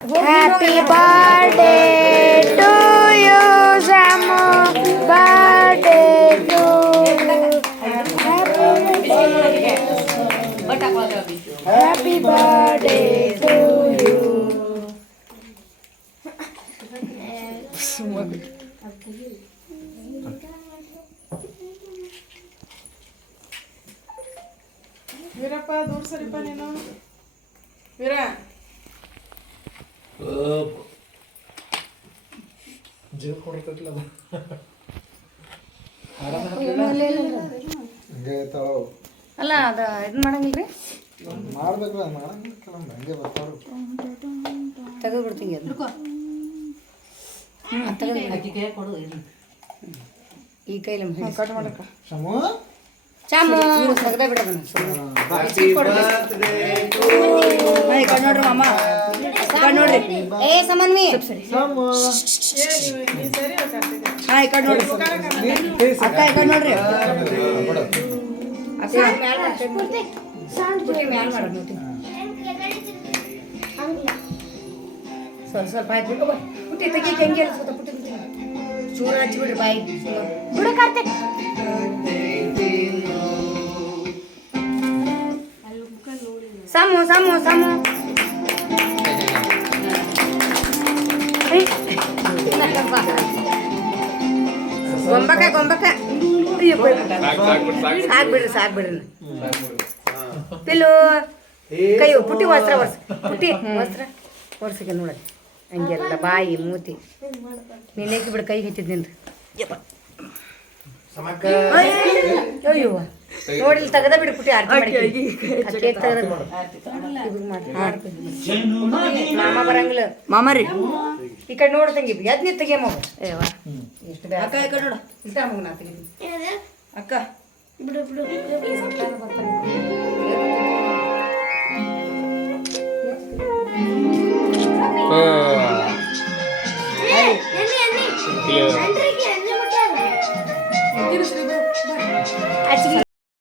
Happy birthday to you, Samu. Birthday to you. Happy birthday to you. Veerappa ದೂರ ಸರಿಪ ನೀನು ವೀರ ಜೀವ ಕೊಡ್ತೈತಿಲ್ಲ ಹಂಗೆ ತಾವ ಅಲ್ಲ ಅದ ಇದು ಮಾಡಂಗಿಲ್ರಿ ಮಾಡ್ಬೇಕಲ್ಲ ಮಾಡಂಗಿಲ್ಲ ಹಂಗೆ ಬರ್ತಾರ ತೆಗೆದು ಬಿಡ್ತೀನಿ ಅದು ಈ ಕೈಲಿ ಕಟ್ ಮಾಡಕ್ಕ ಶಮು ಚಾಮು ತೆಗ್ದ ಬಿಡೋದನ್ನ ನೋಡ್ರಿ ಮಾಮ ನೋಡ್ರಿ ಏ ಸಮನ್ವಿ ಶಮು ಹಾಂ ಈ ಕಡೆ ನೋಡ್ರಿ ಅಕ್ಕ ಈ ಕಡೆ ನೋಡ್ರಿ ಅಕ್ಕ ಸ್ವಲ್ಪ ಆಯ್ತು ಪುಟ್ಟಿ ತೆಗಿ ಹೆಂಗೆ ಸ್ವಲ್ಪ ಪುಟ್ಟಿ ಚೂರು ಹಚ್ಚಿಬಿಡ್ರಿ ಬಾಯಿ ಬಿಡು ಕಾರ್ತಿಕ್ ಸಾಮು ಸಾಮು ಸಾಮು ಗೊಂಬಕ ಗೊಂಬಕ ಸಾಕ್ಬಿಡ್ರಿ ಪಿಲ್ಲು ಕೈ ಪುಟ್ಟಿ ವಸ್ತ್ರ ಒರ್ಸ ಪುಟ್ಟಿ ವಸ್ತ್ರ ಒರ್ಸಿಗೆ ನೋಡೋದು ಹಂಗೆಲ್ಲ ಬಾಯಿ ಮೂತಿ ನೀನೇಕಿ ಬಿಡು ಕೈ ಹಚ್ಚಿದ್ನಿನ್ರಿ ಅಯ್ಯವ್ವ ನೋಡಿ ಇಲ್ಲಿ ತೆಗದ ಬಿಡು ಪುಟ್ಟಿ ಆರತಿ ಮಾಡಿ ಕೇಕ್ ತೆಗದ ಮಾಮ ಬರಂಗಿಲ್ಲ ಮಾಮ ರೀ ಈ ಕಡೆ ನೋಡು ತಂಗಿ ಎದ್ನಿ ತೆಗಿಯ ಮಗು ಎಷ್ಟು ಬೇಡ ಅಕ್ಕ ಈ ಕಡೆ ನೋಡು ಇಷ್ಟ ಮಗು ನಾ ತೆಗಿತೀನಿ ಅಕ್ಕ ಬಿಡು ಬಿಡು Yeah.